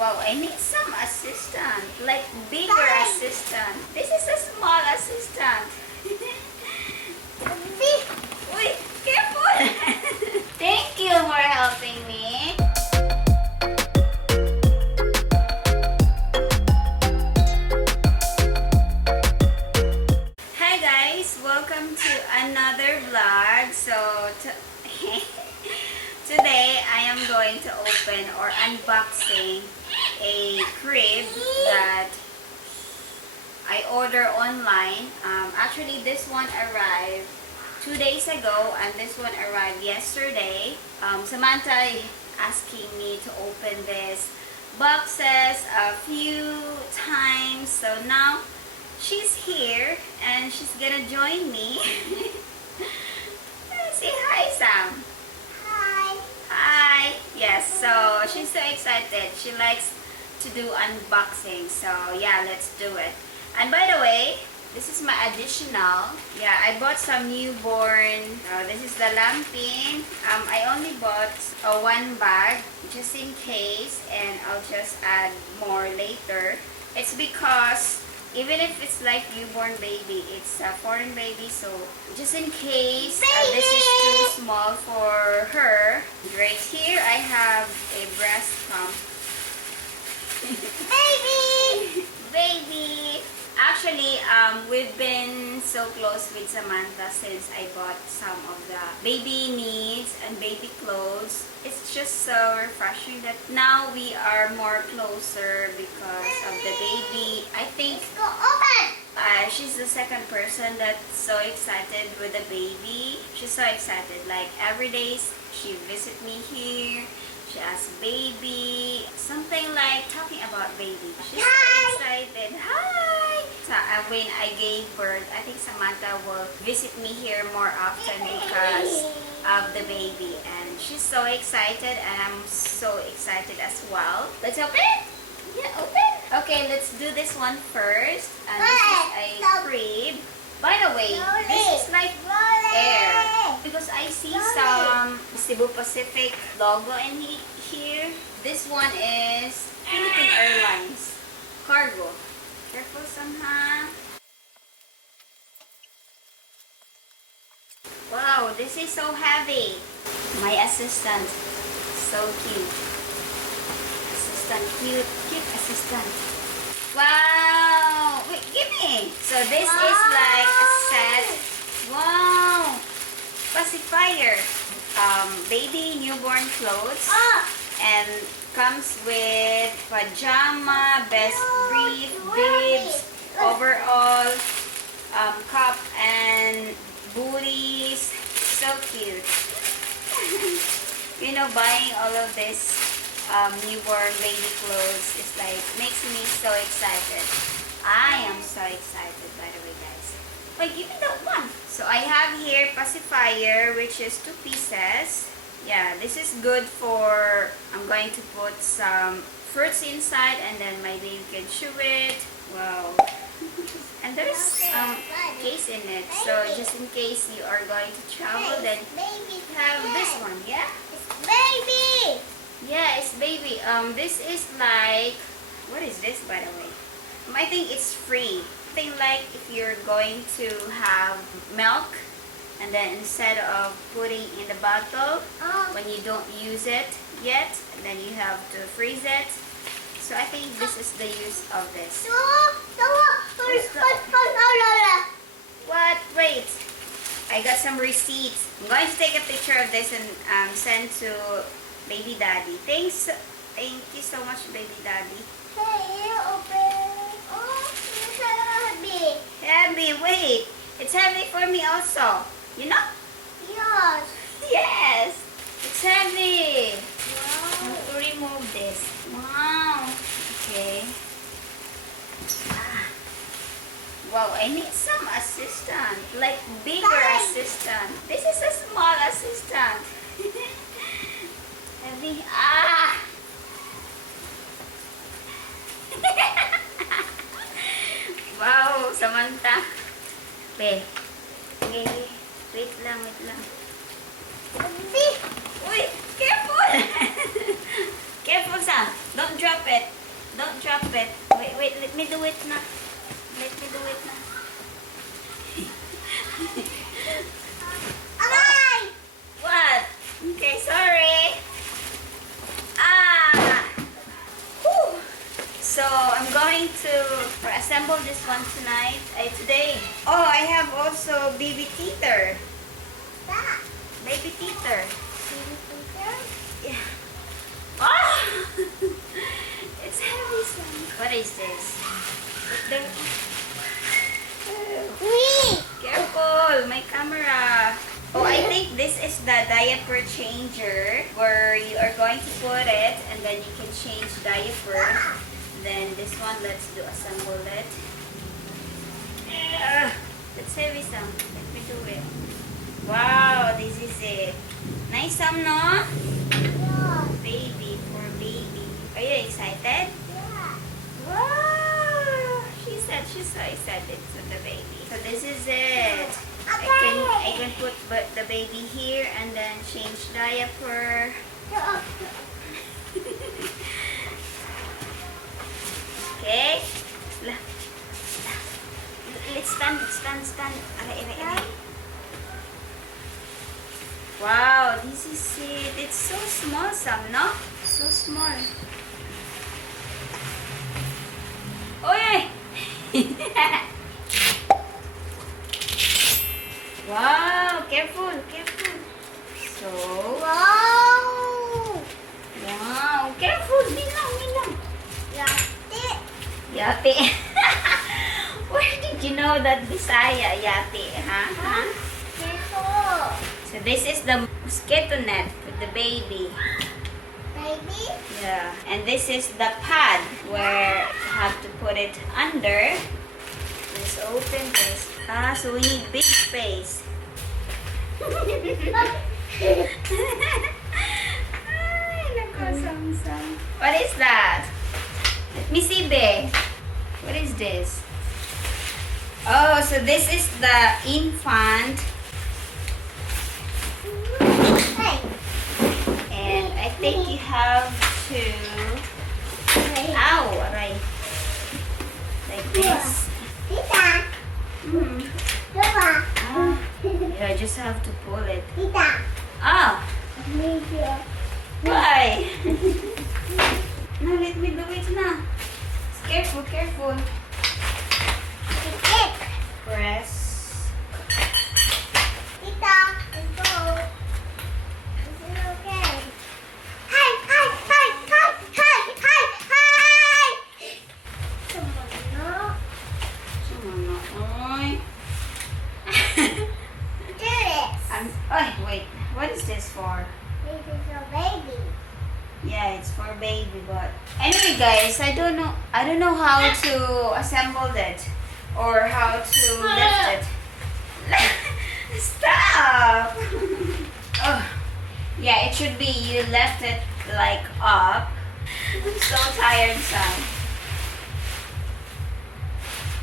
Wow, I need some assistant, like bigger assistant. This is a small assistant. Wait, careful! Thank you for helping me. Hi guys, welcome to another vlog. So today I am going to open or unboxing a crib that I order online. Actually, this one arrived 2 days ago and this one arrived yesterday. Samantha asking me to open this boxes a few times, so now she's here and she's gonna join me. Say hi, Sam. Hi. Hi. Yes, so she's so excited. She likes to do unboxing, so yeah, let's do it. And by the way, this is my additional. Yeah, I bought some newborn. This is the lamping. I only bought one bag just in case, and I'll just add more later. It's because even if it's like newborn baby, it's a foreign baby, so just in case this is too small for her. Right here I have a breast pump. Baby! Baby! Actually, we've been so close with Samantha since I bought some of the baby needs and baby clothes. It's just so refreshing that now we are more closer because of the baby. I think Go open! she's the second person that's so excited with the baby. She's so excited. Like every day she visit me here. She asks baby, something like talking about baby. She's so excited. Hi! So when I gave birth, I think Samantha will visit me here more often because of the baby. And she's so excited and I'm so excited as well. Let's open? Yeah, open. Okay, let's do this one first. And this is a crib. By the way, this is like air because I see some Cebu Pacific logo in here. This one is Philippine Airlines cargo. Careful somehow. Wow, this is so heavy. My assistant, so cute. Assistant, cute assistant. Wow! Wait, give me! So this is like a set. Wow! Pacifier. Baby newborn clothes. And comes with pajama, best brief, bibs, overall, cup and booties. So cute. You know, buying all of this newborn baby clothes is like makes me so excited. I am so excited, by the way, guys. Wait, give me that one. So I have here pacifier, which is 2 pieces. Yeah, this is good for, I'm going to put some fruits inside and then my baby can chew it. Wow. And there is case in it, so just in case you are going to travel, then you have this one. Yeah, It's baby! yeah, it's baby. This is like, what is this, by the way? I think it's free. Something like if you're going to have milk and then instead of putting in the bottle when you don't use it yet, then you have to freeze it. So I think this is the use of this. What? Wait. I got some receipts. I'm going to take a picture of this and send to baby daddy. Thanks. Thank you so much, baby daddy. Hey, open. Oh, it's heavy. Heavy. Wait. It's heavy for me also. You know? Yes. Yes. It's heavy. Wow. I have to remove this. Wow. Okay. Wow, I need some assistant, like bigger assistant. This is a small assistant. Heavy. Wow, Samantha. Okay. Okay. Wait lang, wait lang. Uy, careful! Careful, Sam. Don't drop it. Don't drop it. Wait, wait, let me do it na. Let me do it na. Aray! What? Okay, sorry. Ah! Whew. So, I'm going to assemble this one tonight. Today. Oh, I have also baby teether. That. Baby teether. Baby teacher? Yeah. Oh! It's heavy, son. What is this? There. Me! Careful, my camera. Oh, I think this is the diaper changer where you are going to put it and then you can change diaper. Then this one, let's do assemble it. It's heavy, Sam. Let me do it. Wow, this is it. Nice, Sam, no? Yeah. Baby for baby. Are you excited? Yeah. Wow! She's so excited for the baby. So this is it. I can put the baby here and then change diaper. Okay. Let's stand. Aray. Wow, this is it. It's so small, Sam, no? So small. Oh, yeah. Wow, careful. So, Wow! wow, careful. Bilang. Yate! Yate. Where did you know that Bisaya, yate, huh? Peso! So this is the mosquito net with the baby. Baby? Yeah. And this is the pad where you have to put it under. Let's open this. So we need big space. Ay, nako, Samsam. What is that? Let me see, babe. What is this? Oh, so this is the infant. Hey! And I think you have to... Ow! Aray. Like this. Tita! Mm. Papa! Yeah, I just have to pull it. Tita! Ah! Video. Why? No, let me do it na. Careful. Titik! Press. Tita! Let's go! Is it okay? Hi! Someone Oy. do this! Wait. What is this for? This is a baby. Yeah, it's for baby, but anyway, guys, I don't know how to assemble it or how to lift it. Stop. Oh, yeah, it should be you left it like up. I'm so tired, son.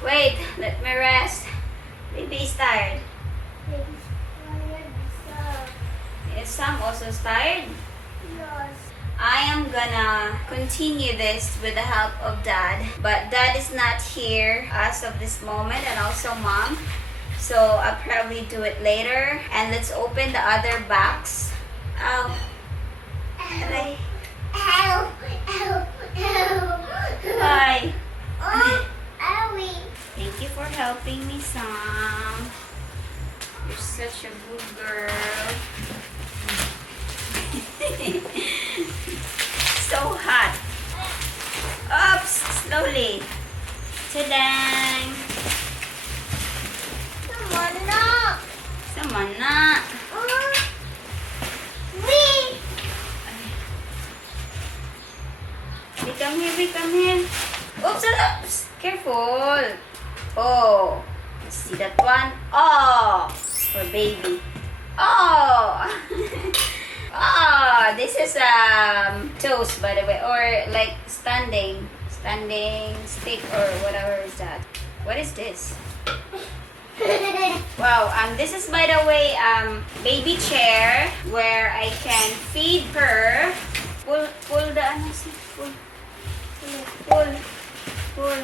Wait, let me rest. Baby is tired. Baby's tired, so Yes, Sam also is tired. yes. I am gonna continue this with the help of Dad, but Dad is not here as of this moment, and also Mom, so I'll probably do it later. And let's open the other box. Oh, aray. Ow! Bye. Oh, owie! Thank you for helping me, Sam. You're such a good girl. So hot. Oops, slowly. Ta-dang. Someone na. Me! Come here. Oops. Careful. Oh, see that one? Oh, for baby. Oh. Oh, this is toast, by the way, or like standing stick or whatever is that. What is this? Wow, this is, by the way, baby chair where I can feed her. Pull the pull. pull.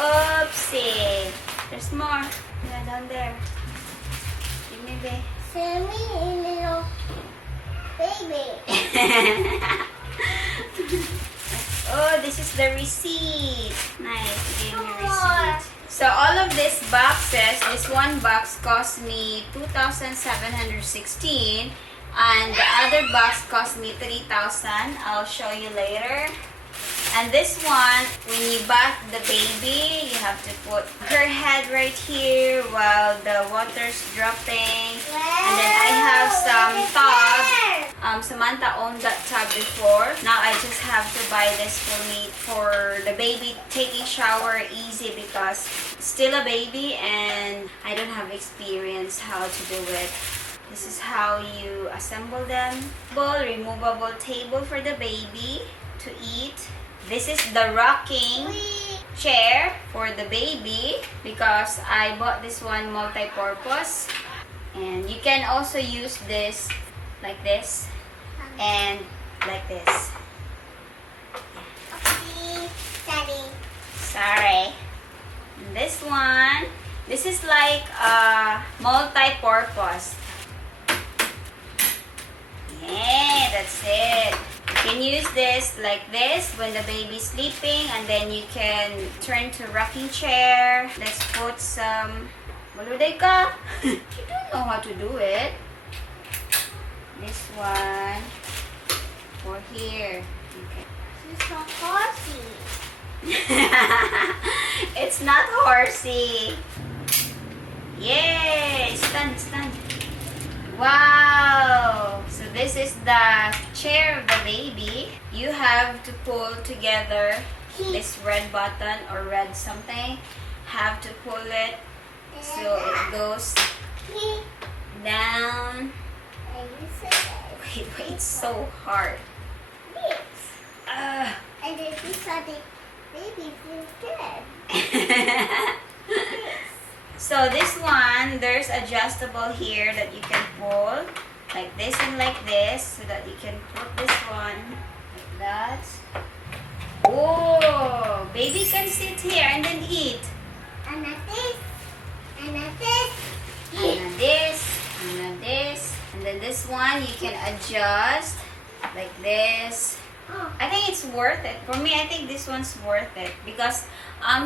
Oopsie. There's more. Yeah, down there. Give me, babe. Send me a little baby. Oh, this is the receipt. Nice. You gave me a receipt. So all of these boxes, this one box cost me 2,716 and the other box cost me 3,000. I'll show you later. And this one, when you bath the baby, you have to put her head right here while the water's dropping. And then I have some tub. Samantha owned that tub before. Now I just have to buy this for the baby taking shower easy because still a baby and I don't have experience how to do it. This is how you assemble them. Removable table for the baby to eat. This is the rocking chair for the baby because I bought this one multi-purpose. And you can also use this like this and like this. Okay, Daddy. Sorry. And this one, this is like a multi-purpose. Yeah, that's it. You can use this like this when the baby's sleeping, and then you can turn to rocking chair. Let's put some Mabuhay ka. You don't know how to do it. This one for here. Okay. This is so horsey. It's not horsey. Yay! Stand, stand. Wow! So this is the chair of the baby. You have to pull together this red button or red something. Have to pull it so it goes down. Wait, it's so hard. And then this is the baby feels good. So this one, there's adjustable here that you can pull like this and like this so that you can put this one like that. Oh, baby can sit here and then eat. And then this. And then this. And then this, and then this. And then this one you can adjust like this. I think it's worth it. For me, I think this one's worth it because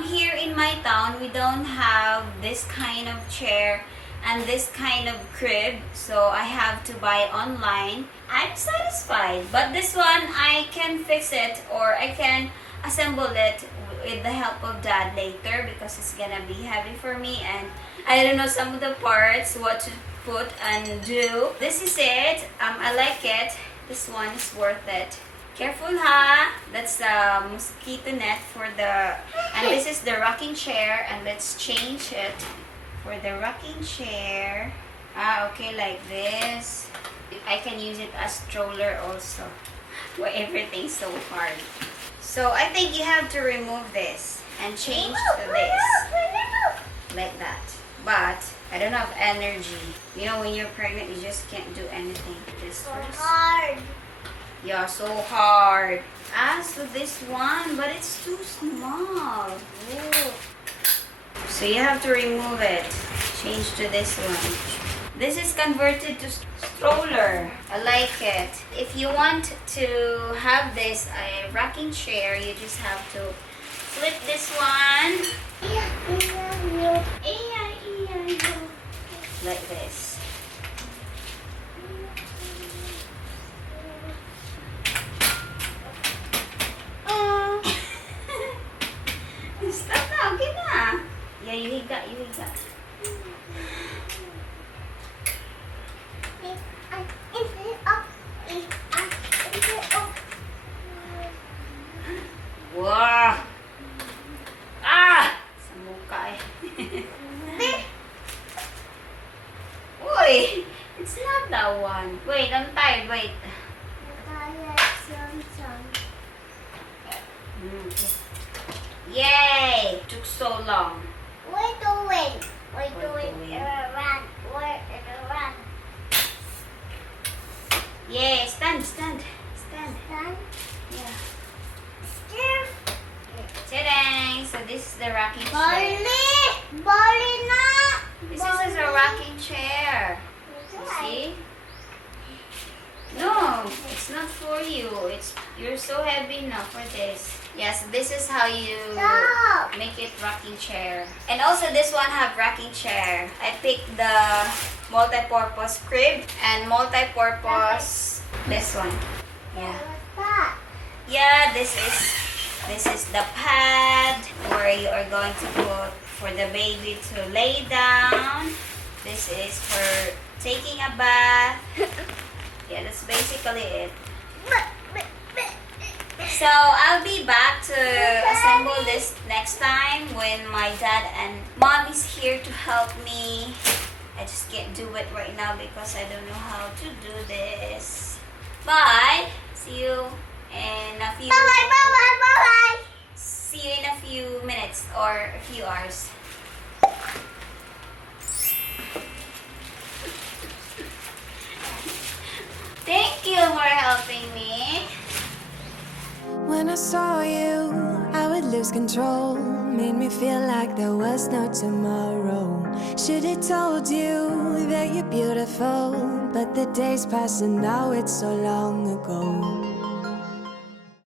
here in my town, we don't have this kind of chair and this kind of crib. So I have to buy online. I'm satisfied. But this one, I can fix it or I can assemble it with the help of Dad later because it's gonna be heavy for me and I don't know some of the parts, what to put and do. This is it. I like it. This one is worth it. Careful ha! That's the mosquito net for the... And this is the rocking chair. And let's change it for the rocking chair. Okay, like this. I can use it as stroller also. Where everything's so hard. So I think you have to remove this and change to this. Like that. But I don't have energy. You know, when you're pregnant, you just can't do anything. This first. Hard. Yeah, so hard. So this one, but it's too small. Ooh. So you have to remove it. Change to this one. This is converted to stroller. I like it. If you want to have this a rocking chair, you just have to flip this one. Like this. Stop na, okay na. Yeah, you higa. Wow! Sa mukha eh. Uy! It's not that one. Wait, I'm tired. Wait. Yay! Took so long. We're doing run. Yay! Stand. Done. Yeah. Still. Ta-da! the rocking chair. Bali! Bali na! This is a rocking chair. You see? No, it's not for you. You're so heavy now for this. Yes, this is how you Stop! make it rocking chair. And also this one have rocking chair. I picked the multi-purpose crib and multi-purpose this one. Yeah. What's that? Yeah, this is the pad where you are going to put for the baby to lay down. This is for taking a bath. Yeah, that's basically it. So I'll be back to assemble this next time when my dad and mom is here to help me. I just can't do it right now because I don't know how to do this. Bye. See you in a few. Bye-bye, bye-bye, bye-bye! See you in a few minutes or a few hours. Thank you for helping me. When I saw you, I would lose control. Made me feel like there was no tomorrow. Should've told you that you're beautiful, but the days pass and now it's so long ago.